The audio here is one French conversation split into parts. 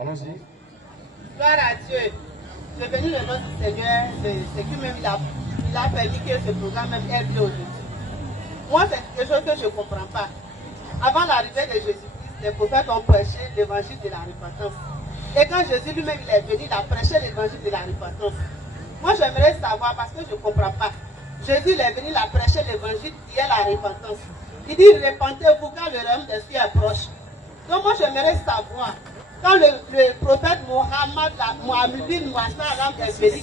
Allons-y. Gloire à Dieu. Je suis venu le nom du Seigneur, c'est lui-même, il a permis que ce programme même ait lieu aujourd'hui. Moi, c'est quelque chose que je ne comprends pas. Avant l'arrivée de Jésus-Christ, les prophètes ont prêché l'évangile de la repentance. Et quand Jésus lui-même il est venu, il a prêché l'évangile de la repentance. Moi, j'aimerais savoir, parce que je ne comprends pas. Jésus il est venu, il a prêché l'évangile qui est la repentance. Il dit, repentez-vous car le royaume des cieux est proche. Donc moi, j'aimerais savoir, quand le prophète Mohammed est venu,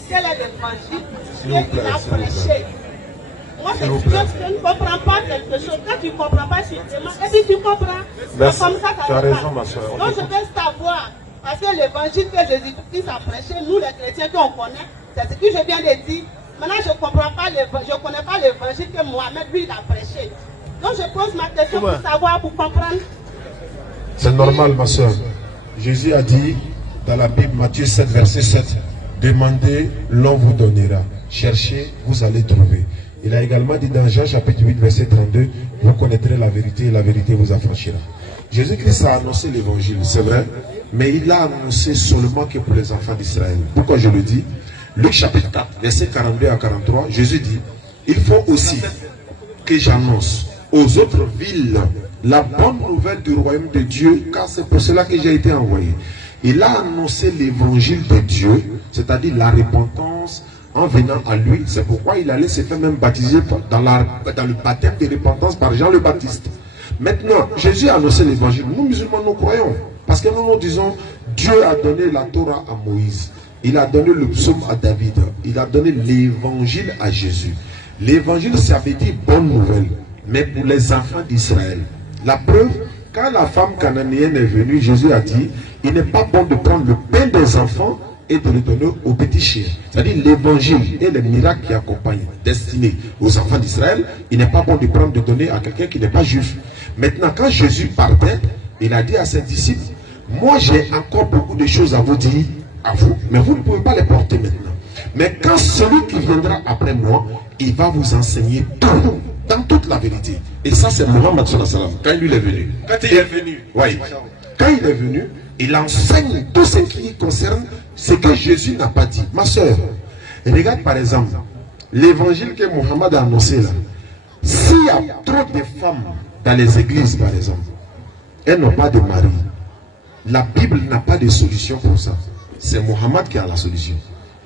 quel est l'évangile qu'il a prêché? Moi, je ne comprends pas quelque chose. Quand tu ne comprends pas, je te demande. Et puis tu comprends. Merci. Comme ça, Tu as raison, ma soeur. Donc je veux savoir. Parce que l'évangile que Jésus-Christ a prêché, nous les chrétiens qu'on connaît, c'est ce que je viens de dire. Maintenant, je ne comprends pas, je ne connais pas l'évangile que Mohamed, lui, il a prêché. Donc je pose ma question pour savoir, pour comprendre. C'est normal, ma soeur. Jésus a dit dans la Bible, Matthieu 7, verset 7, demandez, l'on vous donnera. Cherchez, vous allez trouver. Il a également dit dans Jean chapitre 8, verset 32, vous connaîtrez la vérité et la vérité vous affranchira. Jésus-Christ a annoncé l'évangile, c'est vrai, mais il l'a annoncé seulement que pour les enfants d'Israël. Pourquoi je le dis? Luc chapitre 4, verset 42 à 43, Jésus dit, il faut aussi que j'annonce aux autres villes la bonne nouvelle du royaume de Dieu, car c'est pour cela que j'ai été envoyé. Il a annoncé l'évangile de Dieu, c'est-à-dire la repentance en venant à lui. C'est pourquoi il allait se faire même baptiser dans le baptême de repentance par Jean le Baptiste. Maintenant, Jésus a annoncé l'évangile. Nous musulmans, nous croyons. Parce que nous disons, Dieu a donné la Torah à Moïse. Il a donné le psaume à David. Il a donné l'évangile à Jésus. L'évangile, ça veut dire bonne nouvelle. Mais pour les enfants d'Israël. La preuve, quand la femme cananéenne est venue, Jésus a dit, il n'est pas bon de prendre le pain des enfants et de le donner aux petits chiens. C'est-à-dire l'évangile et les miracles qui accompagnent, destinés aux enfants d'Israël, il n'est pas bon de prendre, de donner à quelqu'un qui n'est pas juif. Maintenant, quand Jésus partait, il a dit à ses disciples, moi j'ai encore beaucoup de choses à vous dire, à vous, mais vous ne pouvez pas les porter maintenant. Mais quand celui qui viendra après moi, il va vous enseigner tout, dans toute la vérité. Et ça c'est Mohammed sallallahu alayhi wa sallam, quand il est venu. Quand il est venu, oui. Quand il est venu, il enseigne tout ce qui concerne ce que Jésus n'a pas dit. Ma soeur, regarde par exemple, l'évangile que Mohammed a annoncé là. S'il y a trop de femmes dans les églises par exemple, elles n'ont pas de mari. La Bible n'a pas de solution pour ça. C'est Mohammed qui a la solution.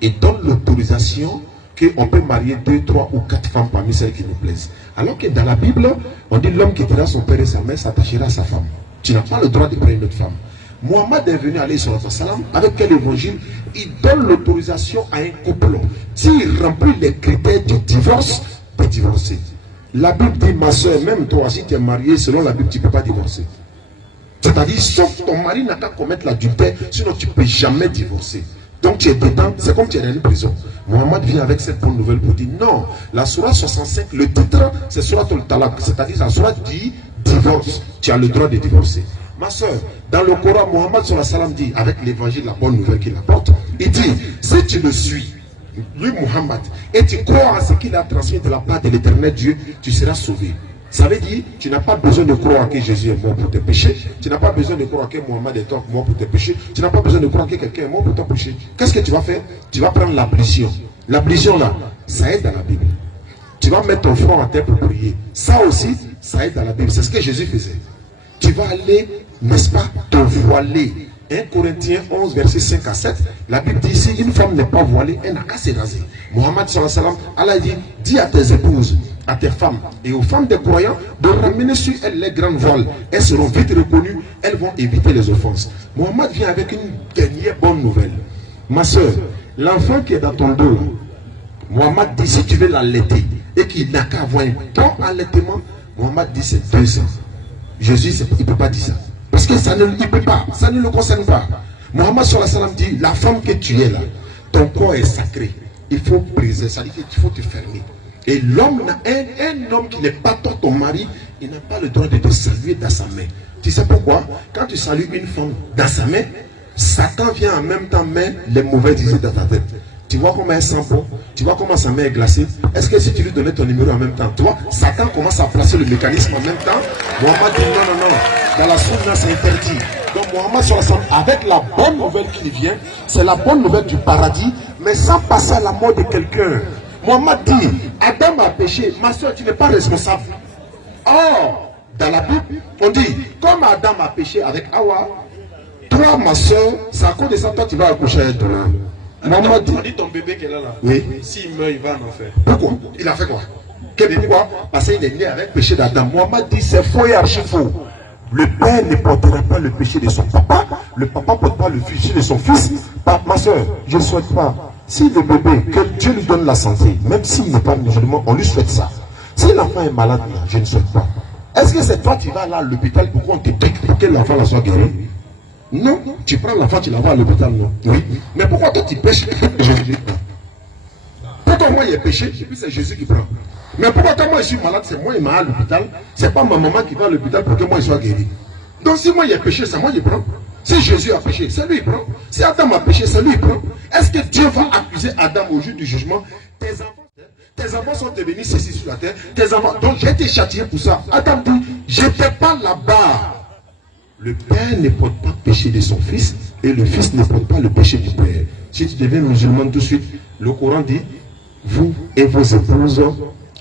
Et donne l'autorisation qu'on peut marier 2, 3 ou 4 femmes parmi celles qui nous plaisent. Alors que dans la Bible, on dit l'homme qui quittera son père et sa mère s'attachera à sa femme. Tu n'as pas le droit de prendre une autre femme. Mohammed est venu aller sur le salam avec quel évangile? Il donne l'autorisation à un couple. S'il remplit les critères du divorce, de divorcer. La Bible dit, ma soeur, même toi, si tu es marié, selon la Bible, tu ne peux pas divorcer. C'est-à-dire, sauf ton mari n'a qu'à commettre l'adultère, sinon tu ne peux jamais divorcer. Donc tu es dedans, c'est comme tu es dans une prison. Mohammed vient avec cette bonne nouvelle pour dire, non, la Sourate 65, le titre, c'est Sourate al-Talaq, c'est-à-dire la Sourate dit divorce. Tu as le droit de divorcer. Ma soeur, dans le Coran, Mohammed sallam dit, avec l'évangile, la bonne nouvelle qu'il apporte, il dit, si tu le suis, lui Mohammed, et tu crois à ce qu'il a transmis de la part de l'éternel Dieu, tu seras sauvé. Ça veut dire, tu n'as pas besoin de croire que Jésus est mort pour tes péchés, tu n'as pas besoin de croire que Mohammed est mort pour tes péchés, tu n'as pas besoin de croire que quelqu'un est mort pour ton péché. Qu'est-ce que tu vas faire? Tu vas prendre l'ablution. L'ablution là, ça aide dans la Bible. Tu vas mettre ton front à terre pour prier. Ça aussi, ça aide dans la Bible. C'est ce que Jésus faisait. Tu vas aller, n'est-ce pas, te voiler. 1 Corinthiens 11, verset 5 à 7, la Bible dit, si une femme n'est pas voilée, elle n'a qu'à se raser. Mohammed sallallahu alayhi wa sallam, Allah dit, dis à tes épouses, à tes femmes et aux femmes des croyants de ramener sur elles les grandes voiles. Elles seront vite reconnues, elles vont éviter les offenses. Mohammed vient avec une dernière bonne nouvelle. Ma soeur, l'enfant qui est dans ton dos, Mohammed dit, si tu veux l'allaiter et qu'il n'a qu'à avoir un bon allaitement, Mohammed dit c'est 200. Jésus, il ne peut pas dire ça. Parce que ça ne, il peut pas, ça ne le concerne pas. Mohammed sallallahu alayhi wa sallam dit, la femme que tu es là, ton corps est sacré. Il faut briser, ça dit qu'il faut te fermer. Et l'homme, un homme qui n'est pas ton mari, il n'a pas le droit de te saluer dans sa main. Tu sais pourquoi? Quand tu salues une femme dans sa main, Satan vient en même temps mettre les mauvaises idées dans ta tête. Tu vois comment elle sent bon, tu vois comment sa main est glacée. Est-ce que si tu lui donnais ton numéro en même temps, toi, Satan commence à placer le mécanisme en même temps. Mohammed dit non, non, non. Dans la sunna, c'est interdit. Donc Mohammed sallallahu avec la bonne nouvelle qui vient, c'est la bonne nouvelle du paradis, mais sans passer à la mort de quelqu'un. Mohammed dit, Adam a péché, ma soeur, tu n'es pas responsable. Or, dans la Bible, on dit, comme Adam a péché avec Hawa, toi, ma soeur, c'est à cause de ça, toi, tu vas accoucher un donneur. Mohammed dit, on dit ton bébé qui est là. Oui. S'il meurt, il va en enfer. Pourquoi? Il a fait quoi? Pourquoi? Parce qu'il est né avec le péché d'Adam. Mohammed dit, c'est faux et archi faux. Le père ne portera pas le péché de son papa, le papa ne porte pas le péché de son fils. Ma soeur, je ne souhaite pas. Si le bébé, que Dieu lui donne la santé, même s'il n'est pas musulman, on lui souhaite ça. Si l'enfant est malade, je ne souhaite pas. Est-ce que c'est toi qui vas là à l'hôpital pour qu'on te pique pour que l'enfant soit guéri? Non, tu prends l'enfant, tu l'envoies à l'hôpital, non. Oui. Mais pourquoi toi tu pêches? Pourquoi moi il a péché, et puis c'est Jésus qui prend? Mais pourquoi quand moi je suis malade, c'est moi qui m'a à l'hôpital, c'est pas ma maman qui va à l'hôpital pour que moi je sois guéri. Donc si moi il a péché, c'est moi qui prends. Si Jésus a péché, c'est lui qui prend. Si Adam a péché, c'est lui qui prend. Est-ce que Dieu va accuser Adam au jour du jugement? Tes enfants sont devenus ceci sur la terre. Tes enfants, donc j'ai été châtié pour ça. Adam dit, j'étais pas là-bas. Le père ne porte pas le péché de son fils et le fils ne porte pas le péché du père. Si tu deviens musulman tout de suite, le Coran dit, vous et vos épouses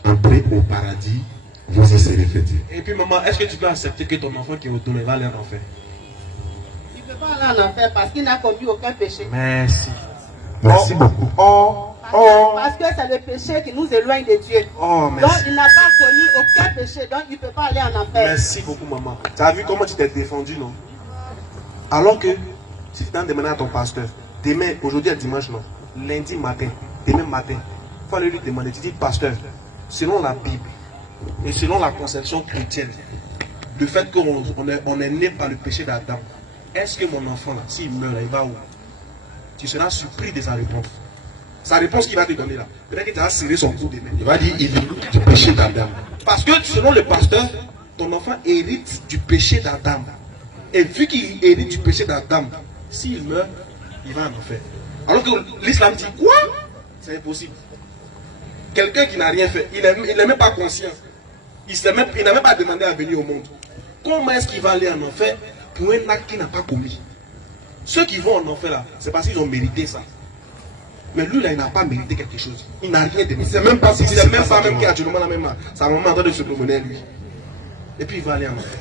entrez au paradis, vous y serez fêtés. Et puis maman, est-ce que tu peux accepter que ton enfant qui est retourné va aller en enfer? Il ne peut pas aller en enfer parce qu'il n'a commis aucun péché. Merci. Merci beaucoup. Parce que c'est le péché qui nous éloigne de Dieu. Oh, merci. Donc il n'a pas commis aucun péché, donc il ne peut pas aller en enfer. Merci beaucoup maman. Tu as vu comment tu t'es défendu, non? Alors que si tu t'en demandé à ton pasteur, demain, aujourd'hui est dimanche, non? Lundi matin, demain matin, il faut aller lui demander, tu dis pasteur, selon la Bible et selon la conception chrétienne, le fait qu'on est né par le péché d'Adam, est-ce que mon enfant là, s'il meurt, là, il va où? Tu seras surpris de sa réponse. Sa réponse qu'il va te donner là. Peut-être que tu vas serrer son cou demain. Il va dire, il est du péché d'Adam. Parce que selon le pasteur, ton enfant hérite du péché d'Adam. Et vu qu'il hérite du péché d'Adam, s'il meurt, il va en enfer. Alors que l'islam dit quoi? C'est impossible. Quelqu'un qui n'a rien fait, il n'est même pas conscient. Il n'a même pas demandé à venir au monde. Comment est-ce qu'il va aller en enfer pour un acte qu'il n'a pas commis? Ceux qui vont en enfer là, c'est parce qu'ils ont mérité ça. Mais lui là, il n'a pas mérité quelque chose. Il n'a rien demandé. C'est même pas qu'il a actuellement la même. Sa maman est en train de se promener lui. Et puis il va aller en enfer.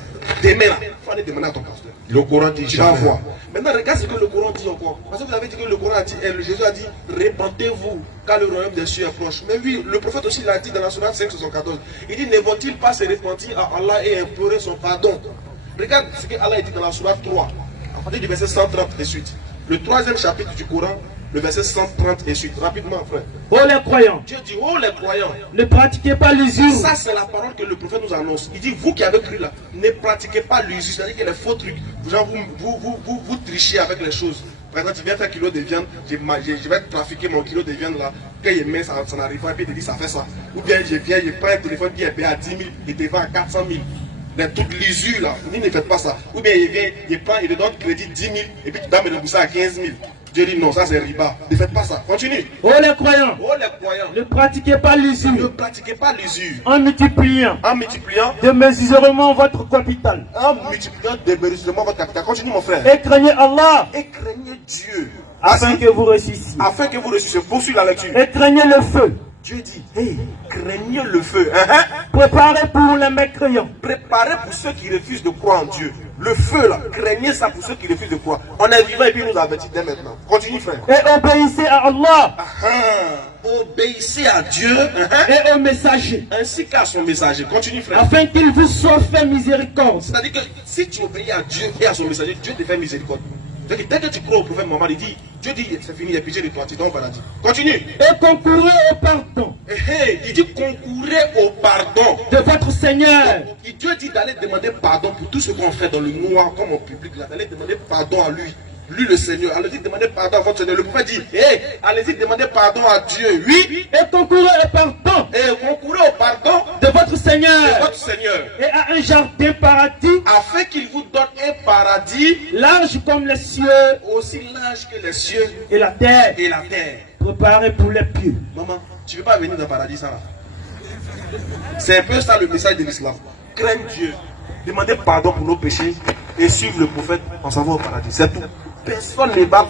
Demain là, il faut aller demander à ton pasteur. Le Coran dit, Tu vas voir. Maintenant, regarde ce que le Coran dit encore. Parce que vous avez dit que le Coran a dit, Jésus a dit, répentez-vous, car le royaume des cieux est proche. Mais oui, le prophète aussi l'a dit dans la Sourate 5:74. Il dit, ne vont-ils pas se repentir à Allah et implorer son pardon? Regarde ce que Allah a dit dans la Sourate 3, à partir du verset 130 et suite. Le troisième chapitre du Coran, le verset 130 et suite. Rapidement, frère. Oh les croyants, Dieu dit, oh les croyants. ne pratiquez pas l'usure. Ça, c'est la parole que le prophète nous annonce. Il dit, vous qui avez cru là, ne pratiquez pas l'usure, c'est-à-dire que les faux trucs, genre vous trichez avec les choses. Par exemple, tu viens faire un kilo de viande, je vais trafiquer mon kilo de viande là, quand il met ça n'arrive pas, et puis il te dit, ça fait ça. Ou bien je viens, je prends un téléphone qui est payé à 10 000, il te vend à 400 000. Mais toute l'usure là, vous ne faites pas ça. Ou bien il vient, il prend, il te donne crédit 10 000, et puis tu dois me rembourser à 15 000. Dieu dit non, ça c'est riba. Ne faites pas ça. Continue. Oh les croyants, Oh les croyants, ne pratiquez pas ne l'usure. pratiquez pas l'usure. En multipliant En multipliant, démesurément votre capital. en multipliant démesurément votre capital. Continue mon frère. Et craignez Allah, Et craignez Dieu. afin que vous réussissiez. Afin que vous réussissiez. Poursuivez la lecture. Et craignez le feu, Dieu dit, hey, craignez le feu. préparé pour les mécréants. Préparez pour ceux qui refusent de croire en Dieu. Le feu là, craignez ça pour ceux qui refusent de croire. On est vivant et puis il nous avertit dès maintenant. Continue frère. Et obéissez à Allah Obéissez à Dieu et aux messagers, ainsi qu'à son messager. Continue frère. afin qu'il vous soit fait miséricorde. C'est-à-dire que si tu obéis à Dieu et à son messager, Dieu te fait miséricorde. C'est-à-dire que dès que tu crois au prophète Mohammed, il dit, Dieu dit, c'est fini, il y a pitié de toi, tu es dans le paradis. Continue. Et concourez au pardon Il dit, concourez au pardon. de votre Seigneur. Et Dieu dit d'aller demander pardon pour tout ce qu'on fait dans le noir, comme en public, là, d'aller demander pardon à lui. Lui le Seigneur, allez-y demander pardon à votre Seigneur. Le prophète dit, allez-y demander pardon à Dieu. Oui. Et concourez au pardon Et concourez au pardon de votre de Seigneur. votre Seigneur. Et à un jardin paradis, Afin qu'il vous donne un paradis large comme les cieux aussi large que les cieux et la terre, et la terre. préparé pour les pieux. Maman, tu ne veux pas venir dans le paradis, ça là. C'est un peu ça le message de l'islam. Crains Dieu. demander pardon pour nos péchés et suivre le prophète en s'en va au paradis. C'est tout. Personne ne va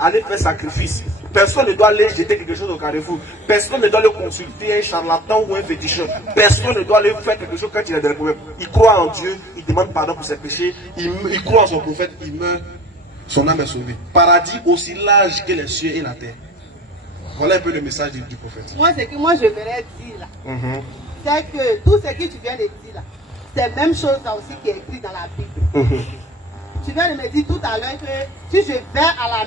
aller faire sacrifice. Personne ne doit aller jeter quelque chose au carrefour. Personne ne doit aller consulter un charlatan ou un féticheur. Personne ne doit aller faire quelque chose quand il a des problèmes. Il croit en Dieu, il demande pardon pour ses péchés, il croit en son prophète, il meurt, son âme est sauvée. Paradis aussi large que les cieux et la terre. Voilà un peu le message du prophète. Moi, ce que moi je voudrais dire là, c'est que tout ce que tu viens de dire là, c'est la même chose là aussi qui est écrit dans la Bible. Tu viens de me dire tout à l'heure que si je vais à la,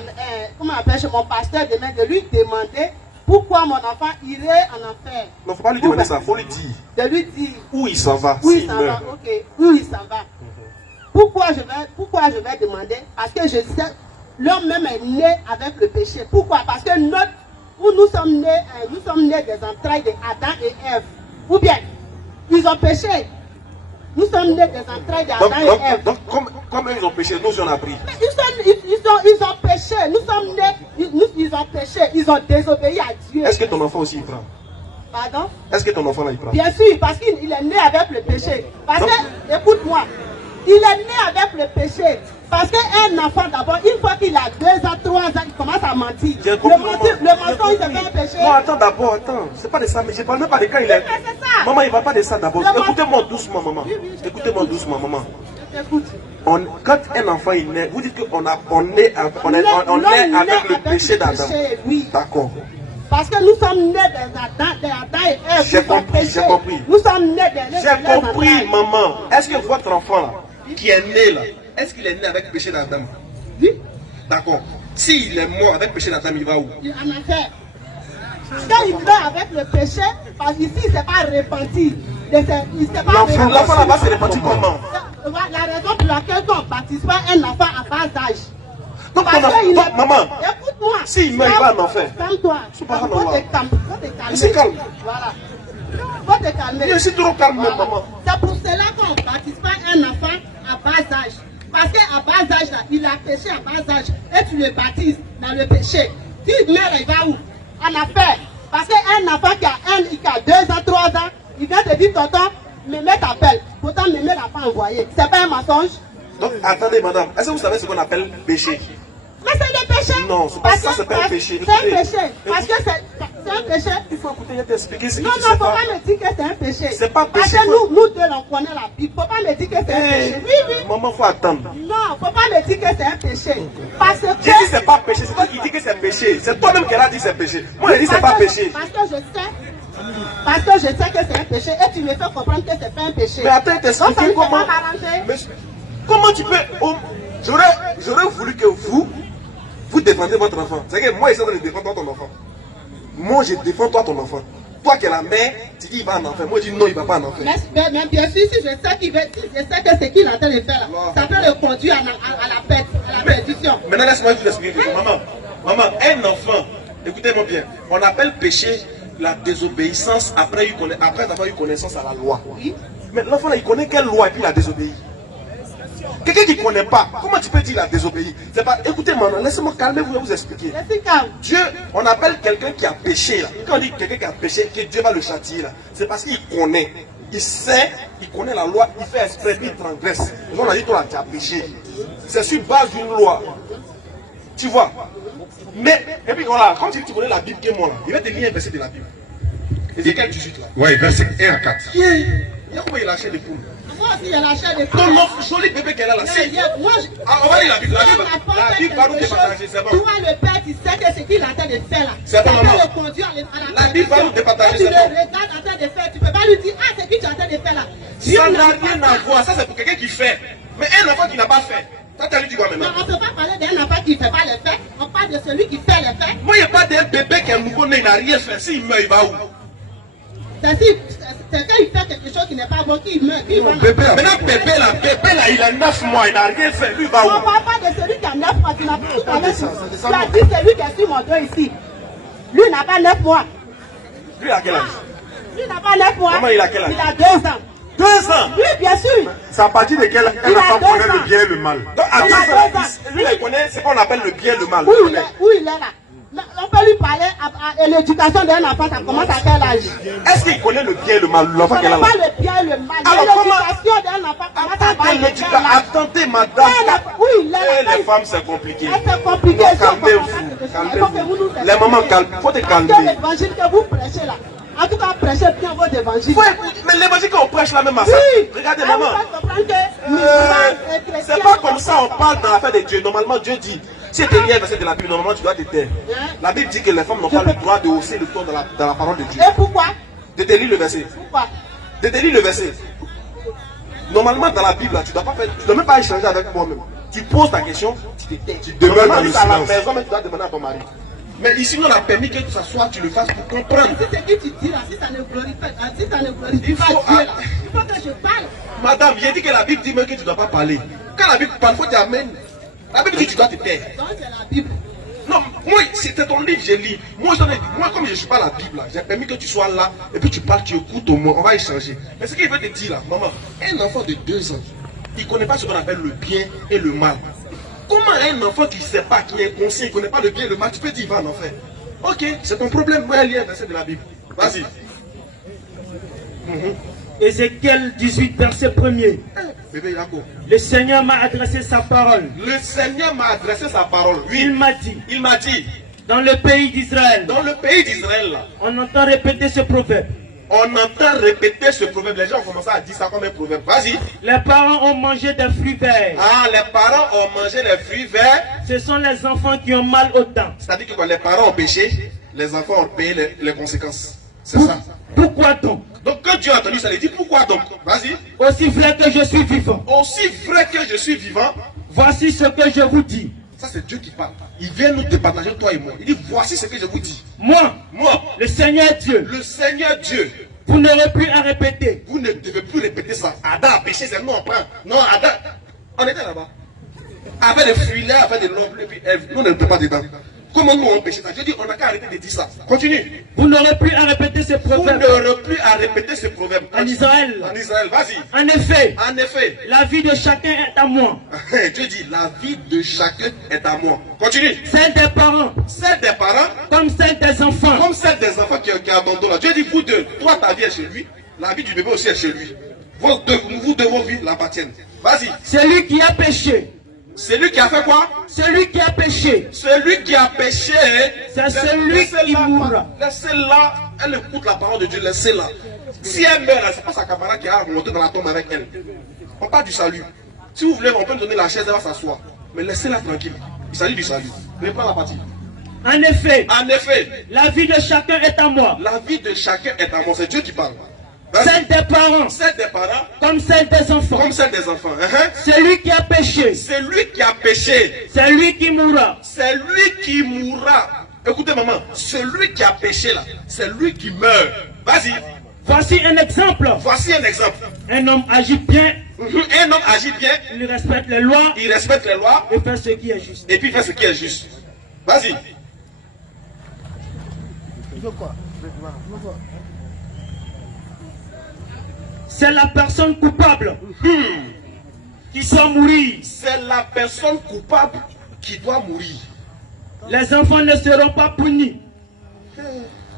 comment on appelle, chez mon pasteur demain, de lui demander pourquoi mon enfant irait en enfer. Non, il ne faut pas lui demander ça, il faut lui dire. De lui dire où il s'en va. Où il s'en va, ok. Où il s'en va. Pourquoi je vais demander? Parce que je sais, l'homme même est né avec le péché. Pourquoi? Parce que nous sommes nés des entrailles d'Adam et Ève. Ou bien, ils ont péché. Nous sommes nés des entrailles d'Adam et Ève. Donc, comme ils ont péché, nous on a pris. Ils ont péché. Nous sommes nés, ils ont péché. Ils ont désobéi à Dieu. Est-ce que ton enfant aussi il prend? Pardon? Est-ce que ton enfant là il prend? Bien sûr, parce qu'il est né avec le péché. Parce que, écoute-moi, il est né avec le péché. Parce qu'un enfant d'abord, une fois qu'il a 2 ans, 3 ans, il commence à mentir. Le mensonge, c'est pas un péché. Non, attends d'abord, attends. C'est pas de ça, mais je parle même pas de quand il est. C'est ça. Maman, il va pas de ça d'abord. Le Écoutez-moi doucement, maman. Oui, oui, Écoutez-moi doucement, maman. Je t'écoute. Quand un enfant il naît, vous dites qu'on est avec le péché d'Adam. Oui. D'accord. Parce que nous sommes nés d'Adam et Ève. J'ai compris. Nous sommes nés des J'ai compris, maman. Est-ce que votre enfant là, qui est né là, est-ce qu'il est né avec le péché d'Adam? Oui. D'accord. S'il est mort avec le péché d'Adam, il va où? Il en a fait. Quand il meurt avec le péché, parce qu'ici il ne s'est pas repenti. L'enfant là-bas s'est repenti comment? La raison pour laquelle on ne baptise pas un enfant à bas âge. Donc, maman, écoute-moi. s'il meurt, il va en enfer. Calme-toi. Subhanallah. Faut te calmer. Il se calme. Voilà. Faut te calmer. Je suis trop calme, Voilà. maman. C'est pour cela qu'on ne baptise pas un enfant à bas âge. Parce qu'à bas âge, là, il a péché à bas âge. Et tu le baptises dans le péché. S'il meurt, il va où? En enfer. Parce qu'un enfant qui a 2 ans, 3 ans, il vient te dire, tonton, Mémé t'appelle. Pourtant, Mémé n'a pas envoyé. C'est pas un mensonge. Donc, attendez, madame. Est-ce que vous savez ce qu'on appelle péché? Mais c'est le péché. Non, c'est pas ça, c'est pas un péché. C'est un péché. Parce que c'est un péché. Il faut écouter, je t'expliquer ce Non, qui non, faut pas me dire que c'est un péché. C'est pas péché. Parce que nous deux, on connaît la Bible. Faut pas me dire que c'est un péché. Oui, oui. Maman, faut attendre. Non, faut pas me dire que c'est un péché. Parce que. J'ai dit c'est pas péché, c'est toi qui dis que c'est péché. C'est toi-même qui a dit c'est péché. Moi, j'ai dit c'est pas péché. Parce que je sais. Parce que je sais que c'est un péché et tu me fais comprendre que c'est pas un péché. Mais attends, Donc ça ne t'expliquer peut pas comment. m'arranger. Mais comment tu peux. J'aurais voulu que vous défendez votre enfant. C'est que moi, je suis en train de défendre ton enfant. Moi, je défends toi, ton enfant. Toi qui es la mère, tu dis il va en enfer. Moi, je dis non, il va pas en enfer. Mais bien sûr, si je sais qu'il veut, si je sais que ce qu'il est en train de faire là, ça peut le conduire à la perdition. Maintenant, laisse-moi vous expliquer quelque chose. Maman, un enfant, écoutez-moi bien, on appelle péché la désobéissance après avoir eu connaissance à la loi. Oui. Mais l'enfant là, il connaît quelle loi et puis il a désobéi. Quelqu'un qui ne connaît pas, comment tu peux dire qu'il a désobéi? C'est pas. Écoutez, maman, laissez-moi calmer, vous expliquer. Je suis calme. Dieu, on appelle quelqu'un qui a péché là. Quand on dit quelqu'un qui a péché, que Dieu va le châtier là, c'est parce qu'il connaît. Il sait, il connaît la loi, il fait exprès, il transgresse. On a dit toi là, tu as péché. C'est sur base d'une loi. Tu vois? Mais, et puis voilà, quand tu connais la Bible, moi là, il va te lire un verset de la Bible. Ézéchiel 18 là. Oui, verset 1 à 4. Il y a comment il a acheté des poules. Moi aussi, il y a la chair de poules. Non, non, joli bébé qu'elle a là. C'est. Moi, On va lire la Bible. La Bible va nous départager, c'est bon. toi, le père, tu sais que ce qu'il est en train de faire là, C'est bon, ça maman. peut le conduire à La Bible va nous départager, tu c'est le bon. regardes en train de faire, tu peux pas lui dire, ah, c'est ce que tu es en train de faire là. Ça n'a rien à voir. Ça, c'est pour quelqu'un qui fait. Mais un enfant qui n'a pas fait. Ça, tu as lui dit quoi Non, maintenant? on ne peut pas parler d'un enfant qui ne fait pas les faits. On parle de celui qui fait les faits. Moi, il n'y a pas d'un bébé qui est nouveau-né, il n'a rien fait. S'il meurt, il va où? C'est quand il fait quelque chose qui n'est pas bon, qu'il meurt. Qu'il va Maintenant, bébé là, il a 9 mois, il n'a rien fait. Lui, il va on où? ne parle pas de celui qui a 9 mois. Tu n'as tout à l'heure. Tu as dit celui qui est sur mon dos ici. Lui n'a pas 9 mois. Lui, il a quel âge? Lui n'a pas 9 mois. Comment il a quel âge? Il a 2 ans. 2 ans. Oui, bien sûr. C'est à partir de quel âge Il a enfant 2 connaît ans. le bien et le mal? Donc, à Il a 2 ans, 2 ans. lui, il connaît ce qu'on appelle le bien et le mal. Où il est là. Mais on peut peut lui parler à l'éducation d'un enfant, ça commence à quel âge? Est-ce qu'il connaît le bien et le mal, l'enfant On qu'elle a ne là? pas le bien et le mal. Alors, L'éducation d'un enfant commence à avoir le bien là. Attendez, madame. Oui, là, Les femmes, c'est compliqué. c'est compliqué. Non, calmez-vous. Les mamans, il faut te calmer. Parce que l'évangile que vous prêchez là, en tout cas, prêchez bien votre évangile. Mais l'évangile qu'on prêche là même à ça. Oui. Regardez, Ah, maman. vous faites comprendre que musulmans et chrétiens- C'est pas comme ça on parle dans l'affaire de Dieu. Normalement, Dieu dit, si tu lis un verset de la Bible, normalement tu dois te taire. La Bible dit que les femmes n'ont pas le droit de hausser le ton dans la parole de Dieu. Et pourquoi? De te lire le verset. Pourquoi? De te lire le verset. Normalement, dans la Bible, là, tu ne dois même pas échanger avec moi-même. Tu poses ta question, tu te tais. Tu demeures dans le à la silence. maison, mais tu dois demander à ton mari. Mais ici, nous, on a permis que ça soit, tu le fasses pour comprendre. Si c'est que tu dis là, si ça ne glorifie pas, si ça ne glorifie Il pas faut- Dieu là, il faut que je parle. Madame, j'ai dit que la Bible dit même que tu ne dois pas parler. Quand la Bible parle, il faut t'amener. La Bible dit que tu dois te taire. Donc c'est la Bible. Non, moi, c'était ton livre, j'ai lu. Moi, comme je ne suis pas la Bible, là, j'ai permis que tu sois là, et puis tu parles, tu écoutes au moins, on va échanger. Mais ce qu'il veut te dire là, maman, un enfant de 2 ans, il ne connaît pas ce qu'on appelle le bien et le mal. Comment un enfant qui ne sait pas, qui est inconscient, il ne connaît pas le bien et le mal, tu peux dire il va en enfer. Ok, c'est ton problème, moi, il y a un verset de la Bible. Vas-y. Ézéchiel 18, verset 1er. Bébé Yako. Le Seigneur m'a adressé sa parole. Le Seigneur m'a adressé sa parole. Oui, Il m'a dit, il m'a dit, dans le pays d'Israël, dans le pays d'Israël, là, on entend répéter ce proverbe. on entend répéter ce proverbe. Les gens ont commencé à dire ça comme un proverbe. Vas-y. Les parents ont mangé des fruits verts. Ah, les parents ont mangé les fruits verts. Ce sont les enfants qui ont mal aux dents. C'est-à-dire que quand les parents ont péché, les enfants ont payé les conséquences. C'est ça. Pourquoi donc? Donc quand Dieu a entendu ça, il dit pourquoi donc? Vas-y. Aussi vrai que je suis vivant, Aussi vrai que je suis vivant, voici ce que je vous dis. ça c'est Dieu qui parle. Il vient nous départager, toi et moi. Il dit voici ce que je vous dis. Moi, Moi, le Seigneur Dieu, le Seigneur Dieu, vous n'aurez plus à répéter. vous ne devez plus répéter ça. Adam a péché, c'est nous on prend. Non, Adam, on était là-bas. Avec des fruits, avec des lobes, et puis Ève, nous n'étions pas dedans. Comment nous on péché ça? Je dis, on n'a qu'à arrêter de dire ça. Continue. Vous n'aurez plus à répéter ce Vous proverbe. n'aurez plus à répéter ce proverbe. En Israël. En Israël, vas-y. En effet, En effet, la vie de chacun est à moi. Dieu dit, la vie de chacun est à moi. Continue. Celle des parents, Celle des parents, comme celle des enfants. comme celle des enfants qui abandonnent là. Dieu dit, vous deux, toi ta vie est chez lui, la vie du bébé aussi est chez lui. Vous deux, vos vies l'appartiennent. Vas-y. Celui qui a péché, Celui qui a fait quoi? celui qui a péché, Celui qui a péché, c'est celui qui mourra. Laissez-la, elle écoute la parole de Dieu, laissez-la. Si elle meurt, c'est pas sa camarade qui a monté dans la tombe avec elle. On parle du salut. Si vous voulez, on peut lui donner la chaise, elle va s'asseoir. Mais laissez-la tranquille. Il s'agit du salut. Reprends la partie. En effet, En effet, la vie de chacun est à moi. la vie de chacun est à moi. C'est Dieu qui parle. Celle des parents, Celle des parents, comme celle des enfants. comme celle des enfants. Celui qui a péché, C'est lui qui a péché. c'est lui qui mourra. C'est lui qui mourra. Écoutez, maman, celui qui a péché là, c'est lui qui meurt. Vas-y, Voici un exemple. voici un exemple. Un homme agit bien, Un homme agit bien, il respecte les lois il respecte les lois et fait ce qui est juste. et puis il fait ce qui est juste. Vas-y. C'est la personne coupable qui doit mourir. C'est la personne coupable qui doit mourir. Les enfants ne seront pas punis.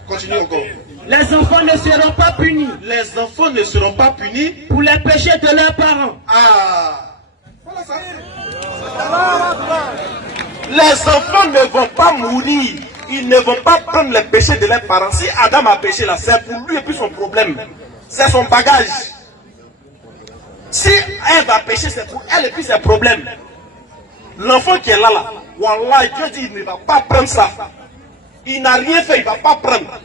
Continue encore. Les enfants ne seront pas punis Les enfants ne seront pas punis. pour les péchés de leurs parents. Ah, voilà ça. Les enfants ne vont pas mourir. Ils ne vont pas prendre les péchés de leurs parents. Si Adam a péché là, c'est pour lui et puis son problème. C'est son bagage. Si elle va pécher, c'est pour elle et puis ses problèmes. L'enfant qui est là, Wallah, Dieu dit, il ne va pas prendre ça. Il n'a rien fait, il ne va pas prendre.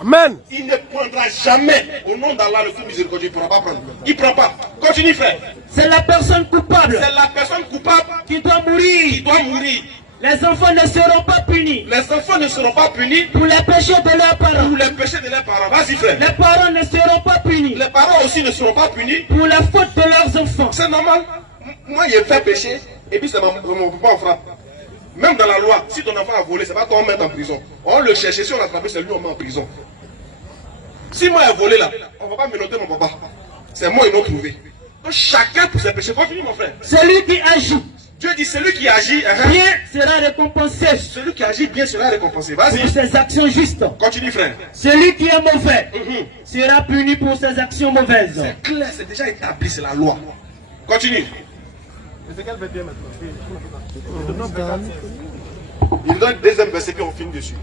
Amen. Il ne prendra jamais. Au nom d'Allah, le Fils miséricordieux, il ne pourra pas prendre. Il ne prend pas. Continue, frère. C'est la personne coupable C'est la personne coupable qui doit qui mourir. doit mourir. Les enfants ne seront pas punis Les enfants ne seront pas punis pour les péchés de leurs parents. pour les péchés de leurs parents. Vas-y, frère. Les parents ne seront pas punis Les parents aussi ne seront pas punis. pour la faute de leurs enfants. C'est normal. Moi, j'ai fait péché et puis c'est mon papa en frappe. Même dans la loi, si ton enfant a volé, c'est pas toi on met en prison. On le cherche, si on l'a attrapé, c'est lui on met en prison. Si moi j'ai volé là, on ne va pas me noter mon papa. C'est moi ils l'ont trouvé. Donc chacun pour ses péchés. Continue mon frère. Celui qui agit Dieu dit celui qui agit, bien sera récompensé celui qui agit bien sera récompensé. pour Vas-y, ses actions justes. continue frère. Celui qui est mauvais Mhm. sera puni pour ses actions mauvaises. C'est clair, c'est déjà établi, c'est la loi. Continue. Il donne le deuxième verset puis on finit dessus.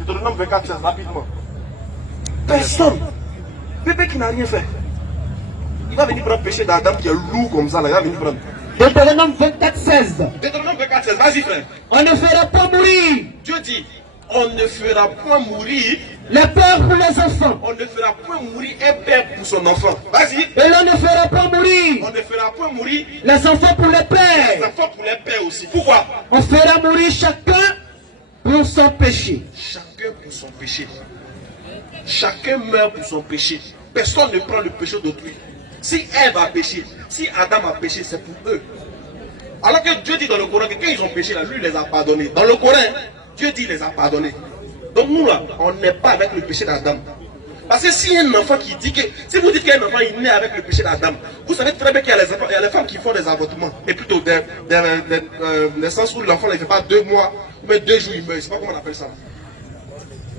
Deutéronome 24, 16, rapidement. Personne, bébé qui n'a rien fait, il va venir prendre péché d'Adam qui est lourd comme ça, là, il va venir prendre. Deutéronome 24, 16. Deutéronome 24, 16, vas-y frère. On ne fera pas mourir Dieu dit, on ne fera point mourir, les pères pour les enfants. on ne fera point mourir un père pour son enfant. Vas-y. Et l'on ne fera pas On mourir ne fera point mourir les enfants pour les les pères. enfants pour les pères aussi. Pourquoi? On fera mourir chacun pour son péché. Chacun pour son péché. Chacun meurt pour son péché. Personne ne prend le péché d'autrui. Si Ève a péché, si Adam a péché, c'est pour eux. Alors que Dieu dit dans le Coran que quand ils ont péché, là, lui les a pardonnés. Dans le Coran, Dieu dit qu'il les a pardonnés. Donc nous là, on n'est pas avec le péché d'Adam. Parce que si un enfant qui dit que, si vous dites qu'un enfant est né avec le péché d'Adam, vous savez très bien qu'il y a les femmes qui font des avortements. Et plutôt des naissances où l'enfant ne fait pas 2 mois, mais 2 jours il meurt. Je ne sais pas comment on appelle ça.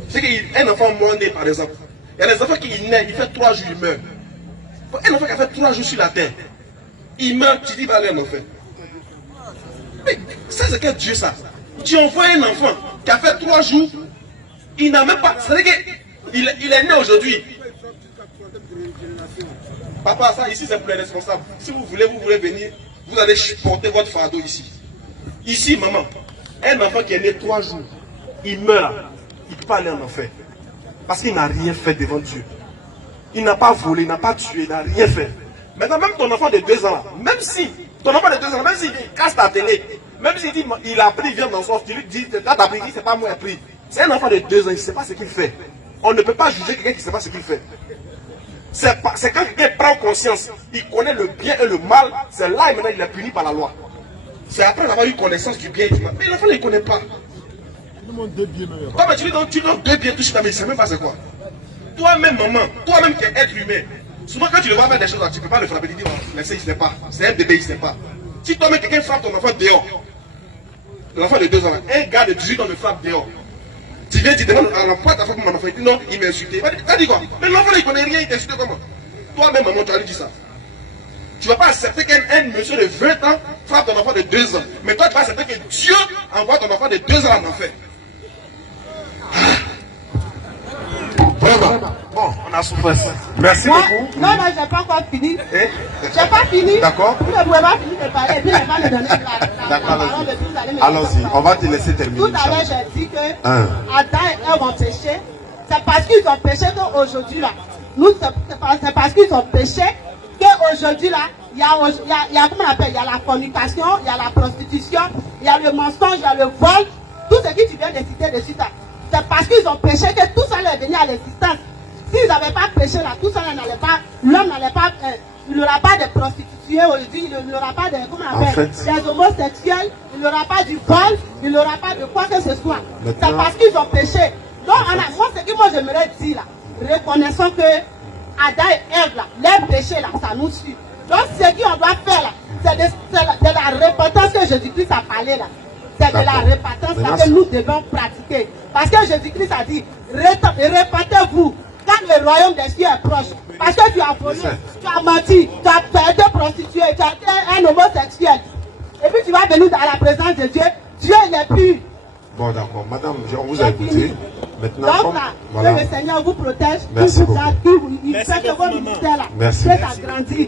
C'est qu'un enfant mort né par exemple. Il y a des enfants qui naissent, il fait 3 jours, il meurt. Un enfant qui a fait 3 jours sur la terre, il meurt, tu dis il va aller en enfer. Mais ça c'est quel Dieu ça? Tu envoies un enfant qui a fait 3 jours, il n'a même pas. C'est-à-dire qu'il est né aujourd'hui. Papa, ça ici c'est pour les responsables. Si vous voulez venir, vous allez porter votre fardeau ici. Ici, maman, un enfant qui est né 3 jours, il meurt, il ne peut pas aller en enfer. Parce qu'il n'a rien fait devant Dieu. Il n'a pas volé, il n'a pas tué, il n'a rien fait. Maintenant, même ton enfant de 2 ans, là, même si ton enfant de 2 ans, même s'il casse ta télé, même s'il dit il a pris viande dans son, tu lui dis, t'as pris, c'est pas moi qui ai pris. C'est un enfant de 2 ans, il ne sait pas ce qu'il fait. On ne peut pas juger quelqu'un qui ne sait pas ce qu'il fait. C'est quand quelqu'un prend conscience, il connaît le bien et le mal, c'est là et maintenant il est puni par la loi. C'est après avoir eu connaissance du bien et du mal. Mais l'enfant ne le connaît pas. Toi, mais tu lui donnes 2 biens, touche ta main, il ne sait même pas c'est quoi. Toi-même, maman, toi-même qui es être humain, souvent quand tu le vois faire des choses, tu ne peux pas le frapper, tu dis, oh, laissez, il ne sait pas. C'est un bébé, il ne sait pas. Si toi-même quelqu'un frappe ton enfant dehors, l'enfant de 2 ans, un gars de 18 ans le frappe dehors, tu viens, tu demandes à l'enfant, ta femme, mon enfant, il dit non, il m'a insulté. Il va dire quoi? Mais l'enfant, il ne connaît rien, il t'insulte comment? Toi-même, maman, tu as lui dit ça. Tu ne vas pas accepter qu'un monsieur de 20 ans frappe ton enfant de 2 ans. Mais toi, tu vas accepter que Dieu envoie ton enfant de 2 ans en enfer. Vraiment. Bon, on a souffert. Merci Moi, beaucoup. non, je n'ai pas encore fini. Eh? Je n'ai pas fini. D'accord. Vous ne pouvez pas finir de parler et puis ne pas me donner la D'accord, parole de tout. Allons-y, on va te laisser terminer. Tout à l'heure, Inch'Allah. j'ai dit que Hein. Adam et Ève ont péché. C'est parce qu'ils ont péché qu'aujourd'hui, là, nous, c'est parce qu'ils ont péché qu'aujourd'hui, là, il y a, comment on appelle, il y a la fornication, il y a la prostitution, il y a le mensonge, il y a le vol. Tout ce que tu viens de citer de suite, là, c'est parce qu'ils ont péché que tout ça est venu à l'existence. S'ils n'avaient pas péché, là, tout ça n'allait pas, l'homme n'allait pas, il n'aura pas de prostituées aujourd'hui, il n'aura pas de, comment on appelle, des homosexuels, il n'aura pas du vol, il n'aura pas de quoi que ce soit. C'est parce qu'ils ont péché. Donc, moi, ce que moi j'aimerais dire là, reconnaissons que Adam et Ève, là, leur péché là, ça nous suit. Donc, ce qu'on doit faire là, c'est de la repentance que Jésus-Christ a parlé là. C'est de la repentance là que nous devons pratiquer. Parce que Jésus-Christ a dit, repentez-vous, quand le royaume des cieux est proche. Parce que tu as volé, tu as menti, tu as été prostitué, tu as été un homosexuel. Et puis tu vas venir dans la présence de Dieu. Dieu n'est plus. Bon, d'accord. Madame, on vous a écouté. Maintenant, Donc comme, là, voilà. que le Seigneur vous protège. Merci beaucoup. Il fait que vos ministères là, Merci. puissent agrandir.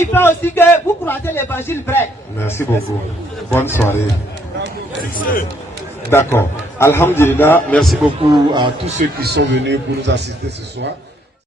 Il fait aussi que vous croisez l'évangile vrai. Merci beaucoup. Bonne soirée. D'accord. Alhamdulillah, merci beaucoup à tous ceux qui sont venus pour nous assister ce soir.